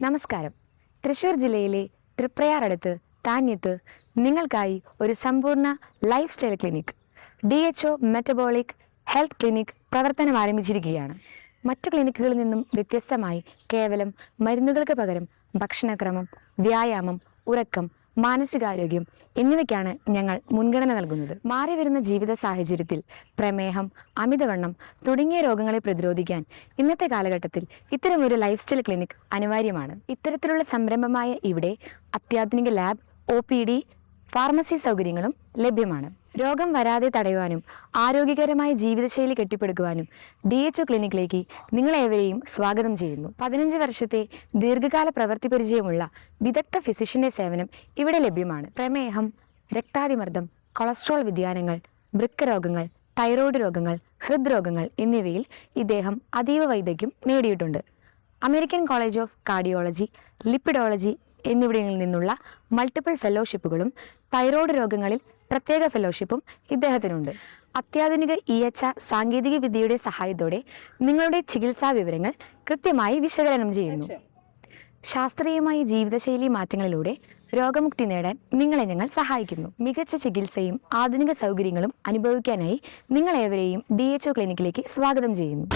നമസ്കാരം. തൃശ്ശൂർ ജില്ലയിലെ തൃപ്രയാർ അടുത്ത് താന്യത്ത് നിങ്ങൾക്കായി ഒരു സമ്പൂർണ്ണ life style clinic DHO metabolic health clinic പ്രവർത്തനം ആരംഭിച്ചിരിക്കുകയാണ്. മറ്റു ക്ലിനിക്കുകളിൽ നിന്നും വ്യത്യസ്തമായി കേവലം മരുന്നുകൾക്ക് പകരം ഭക്ഷണക്രമം, വ്യായാമം, ഉറക്കം, മാനസികാരോഗ്യം എന്നിവയ്ക്കാണ് ഞങ്ങൾ മുൻഗണന നൽകുന്നത്. മാറി വരുന്ന ജീവിത സാഹചര്യത്തിൽ പ്രമേഹം, അമിതവണ്ണം തുടങ്ങിയ രോഗങ്ങളെ പ്രതിരോധിക്കാൻ ഇന്നത്തെ കാലഘട്ടത്തിൽ ഇത്തരമൊരു ലൈഫ് സ്റ്റൈൽ ക്ലിനിക് അനിവാര്യമാണ്. ഇത്തരത്തിലുള്ള സംരംഭമായ ഇവിടെ അത്യാധുനിക ലാബ്, OPD, ഫാർമസി സൗകര്യങ്ങളും ലഭ്യമാണ്. രോഗം വരാതെ തടയുവാനും ആരോഗ്യകരമായ ജീവിതശൈലി കെട്ടിപ്പടുക്കുവാനും DHO ക്ലിനിക്കിലേക്ക് നിങ്ങളേവരെയും സ്വാഗതം ചെയ്യുന്നു. 15 വർഷത്തെ ദീർഘകാല പ്രവൃത്തി പരിചയമുള്ള വിദഗ്ധ ഫിസിഷ്യന്റെ സേവനം ഇവിടെ ലഭ്യമാണ്. പ്രമേഹം, രക്താതിമർദ്ദം, കൊളസ്ട്രോൾ വ്യതിയാനങ്ങൾ, വൃക്കരോഗങ്ങൾ, തൈറോയ്ഡ് രോഗങ്ങൾ, ഹൃദ്രോഗങ്ങൾ എന്നിവയിൽ ഇദ്ദേഹം അതീവ വൈദഗ്ധ്യം നേടിയിട്ടുണ്ട്. അമേരിക്കൻ കോളേജ് ഓഫ് കാർഡിയോളജി, ലിപ്പിഡോളജി എന്നിവിടങ്ങളിൽ നിന്നുള്ള മൾട്ടിപ്പിൾ ഫെലോഷിപ്പുകളും തൈറോയ്ഡ് രോഗങ്ങളിൽ പ്രത്യേക ഫെലോഷിപ്പും ഇദ്ദേഹത്തിനുണ്ട്. അത്യാധുനിക EHR സാങ്കേതിക വിദ്യയുടെ സഹായത്തോടെ നിങ്ങളുടെ ചികിത്സാ വിവരങ്ങൾ കൃത്യമായി വിശകലനം ചെയ്യുന്നു. ശാസ്ത്രീയമായ ജീവിതശൈലി മാറ്റങ്ങളിലൂടെ രോഗമുക്തി നേടാൻ നിങ്ങളെ ഞങ്ങൾ സഹായിക്കുന്നു. മികച്ച ചികിത്സയും ആധുനിക സൗകര്യങ്ങളും അനുഭവിക്കാനായി നിങ്ങളേവരെയും DHO ക്ലിനിക്കിലേക്ക് സ്വാഗതം ചെയ്യുന്നു.